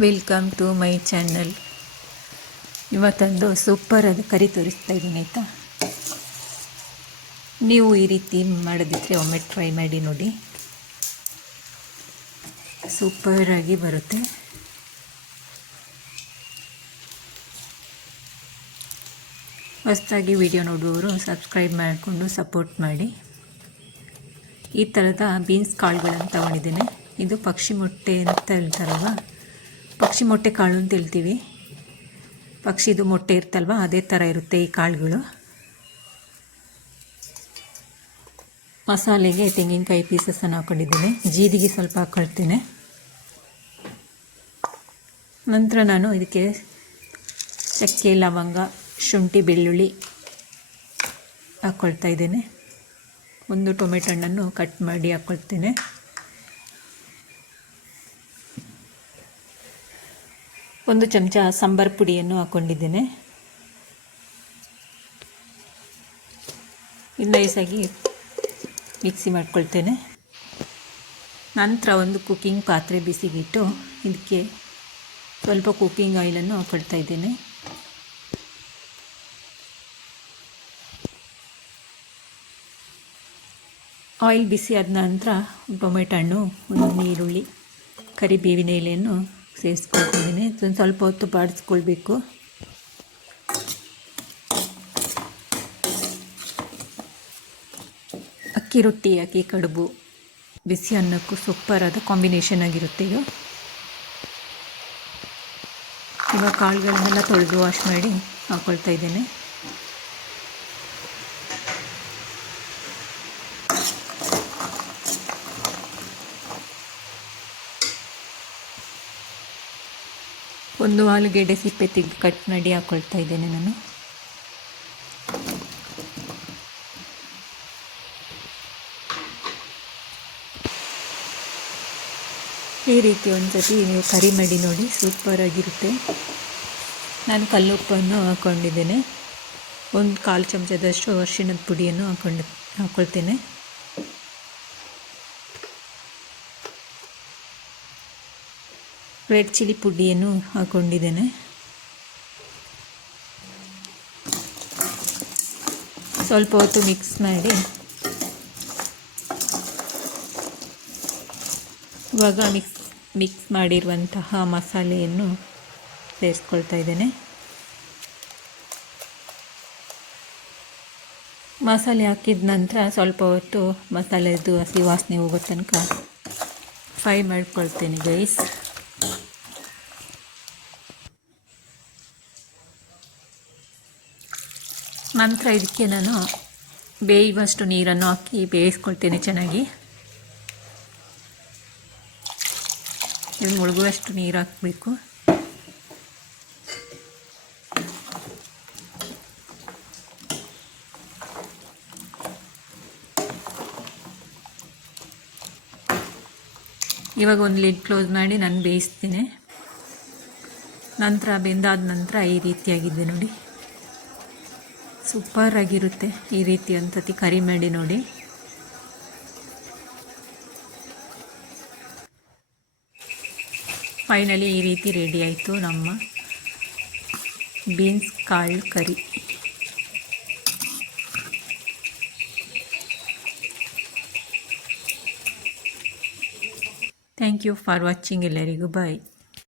Welcome to my channel. ಇವತ್ತೊಂದು super ಆದ curry ತೋರಿಸ್ತಾ ಇದ್ದೀನಿ ಆಯಿತಾ. ನೀವು ಈ ರೀತಿ ಮಾಡೋದಿದ್ರೆ ಒಮ್ಮೆ ಟ್ರೈ ಮಾಡಿ ನೋಡಿ, ಸೂಪರಾಗಿ ಬರುತ್ತೆ. ಹೊಸದಾಗಿ ವಿಡಿಯೋ ನೋಡುವವರು ಸಬ್ಸ್ಕ್ರೈಬ್ ಮಾಡಿಕೊಂಡು ಸಪೋರ್ಟ್ ಮಾಡಿ. ಈ ಥರದ ಬೀನ್ಸ್ ಕಾಳುಗಳನ್ನು ತಗೊಂಡಿದ್ದೇನೆ. ಇದು ಪಕ್ಷಿ ಮೊಟ್ಟೆ ಅಂತ ಹೇಳ್ತಾರಲ್ವ, ಪಕ್ಷಿ ಮೊಟ್ಟೆ ಕಾಳು ಅಂತ ಹೇಳ್ತೀವಿ. ಪಕ್ಷಿದು ಮೊಟ್ಟೆ ಇರ್ತಲ್ವ, ಅದೇ ಥರ ಇರುತ್ತೆ ಈ ಕಾಳುಗಳು. ಮಸಾಲೆಗೆ ತೆಂಗಿನಕಾಯಿ ಪೀಸಸನ್ನು ಹಾಕ್ಕೊಂಡಿದ್ದೇನೆ, ಜೀರಿಗೆ ಸ್ವಲ್ಪ ಹಾಕ್ಕೊಳ್ತೇನೆ. ನಂತರ ನಾನು ಇದಕ್ಕೆ ಚಕ್ಕೆ, ಲವಂಗ, ಶುಂಠಿ, ಬೆಳ್ಳುಳ್ಳಿ ಹಾಕ್ಕೊಳ್ತಾ ಇದ್ದೇನೆ. ಒಂದು ಟೊಮೆಟೊ ಹಣ್ಣನ್ನು ಕಟ್ ಮಾಡಿ ಹಾಕ್ಕೊಳ್ತೇನೆ. ಒಂದು ಚಮಚ ಸಾಂಬಾರು ಪುಡಿಯನ್ನು ಹಾಕ್ಕೊಂಡಿದ್ದೇನೆ. ನೈಸಾಗಿ ಮಿಕ್ಸಿ ಮಾಡ್ಕೊಳ್ತೇನೆ. ನಂತರ ಒಂದು ಕುಕ್ಕಿಂಗ್ ಪಾತ್ರೆ ಬಿಸಿಗಿಟ್ಟು ಇದಕ್ಕೆ ಸ್ವಲ್ಪ ಕುಕ್ಕಿಂಗ್ ಆಯಿಲನ್ನು ಹಾಕ್ಕೊಳ್ತಾ ಇದ್ದೇನೆ. ಆಯಿಲ್ ಬಿಸಿ ಆದ ನಂತರ ಟೊಮೆಟೊ ಹಣ್ಣು, ಒಂದು ಈರುಳ್ಳಿ, ಕರಿಬೇವಿನ ಎಲೆಯನ್ನು ಸೇರಿಸ್ಕೊಳ್ತಿದ್ದೀನಿ. ಒಂದು ಸ್ವಲ್ಪ ಹೊತ್ತು ಬಾಡಿಸ್ಕೊಳ್ಬೇಕು. ಅಕ್ಕಿ ರೊಟ್ಟಿ, ಅಕ್ಕಿ ಕಡುಬು, ಬಿಸಿ ಅನ್ನಕ್ಕೂ ಸೂಪರಾದ ಕಾಂಬಿನೇಷನ್ ಆಗಿರುತ್ತೆ ಇದು. ಇವಾಗ ಕಾಳುಗಳನ್ನೆಲ್ಲ ತೊಳೆದು ವಾಶ್ ಮಾಡಿ ಹಾಕ್ಕೊಳ್ತಾ ಇದ್ದೇನೆ. ಒಂದು ಆಲೂಗೆಡ್ಡೆ ಸಿಪ್ಪೆ ತೆಗೆದು ಕಟ್ ಮಾಡಿ ಹಾಕ್ಕೊಳ್ತಾ ಇದ್ದೇನೆ ನಾನು. ಈ ರೀತಿ ಒಂದ್ಸತಿ ನೀವು ಕರಿ ಮಾಡಿ ನೋಡಿ, ಸೂಪರಾಗಿರುತ್ತೆ. ನಾನು ಕಲ್ಲುಪ್ಪನ್ನು ಹಾಕ್ಕೊಂಡಿದ್ದೇನೆ. ಒಂದು 1/4 ಚಮಚದಷ್ಟು ಅರಿಶಿಣದ ಪುಡಿಯನ್ನು ಹಾಕ್ಕೊಳ್ತೇನೆ. ರೆಡ್ ಚಿಲ್ಲಿ ಪುಡಿಯನ್ನು ಹಾಕ್ಕೊಂಡಿದ್ದೇನೆ. ಸ್ವಲ್ಪ ಹೊತ್ತು ಮಿಕ್ಸ್ ಮಾಡಿ ಇವಾಗ ಮಿಕ್ಸ್ ಮಾಡಿರುವಂತಹ ಮಸಾಲೆಯನ್ನು ಸೇರಿಸ್ಕೊಳ್ತಾ ಇದ್ದೇನೆ. ಮಸಾಲೆ ಹಾಕಿದ ನಂತರ ಸ್ವಲ್ಪ ಹೊತ್ತು ಮಸಾಲೆದು ಹಸಿ ವಾಸನೆ ಹೋಗೋ ತನಕ ಫ್ರೈ ಮಾಡ್ಕೊಳ್ತೇನೆ ಗೈಸ್. ನಂತರ ಇದಕ್ಕೆ ನಾನು ಬೇಯುವಷ್ಟು ನೀರನ್ನು ಹಾಕಿ ಬೇಯಿಸ್ಕೊಳ್ತೇನೆ ಚೆನ್ನಾಗಿ. ಇದು ಮುಳುಗುವಷ್ಟು ನೀರು ಹಾಕಬೇಕು. ಇವಾಗ ಒಂದು ಲಿಡ್ ಕ್ಲೋಸ್ ಮಾಡಿ ನಾನು ಬೇಯಿಸ್ತೀನಿ. ನಂತರ ಬೆಂದಾದ ನಂತರ ಈ ರೀತಿಯಾಗಿದೆ ನೋಡಿ, ಸೂಪರಾಗಿರುತ್ತೆ. ಈ ರೀತಿ ಒಂದ್ಸತಿ ಕರಿ ಮಾಡಿ ನೋಡಿ. ಫೈನಲಿ ಈ ರೀತಿ ರೆಡಿ ಆಯಿತು ನಮ್ಮ ಬೀನ್ಸ್ ಕಾಳು curry. Thank you for watching. ಎಲ್ಲರಿಗೂ ಬಾಯ್.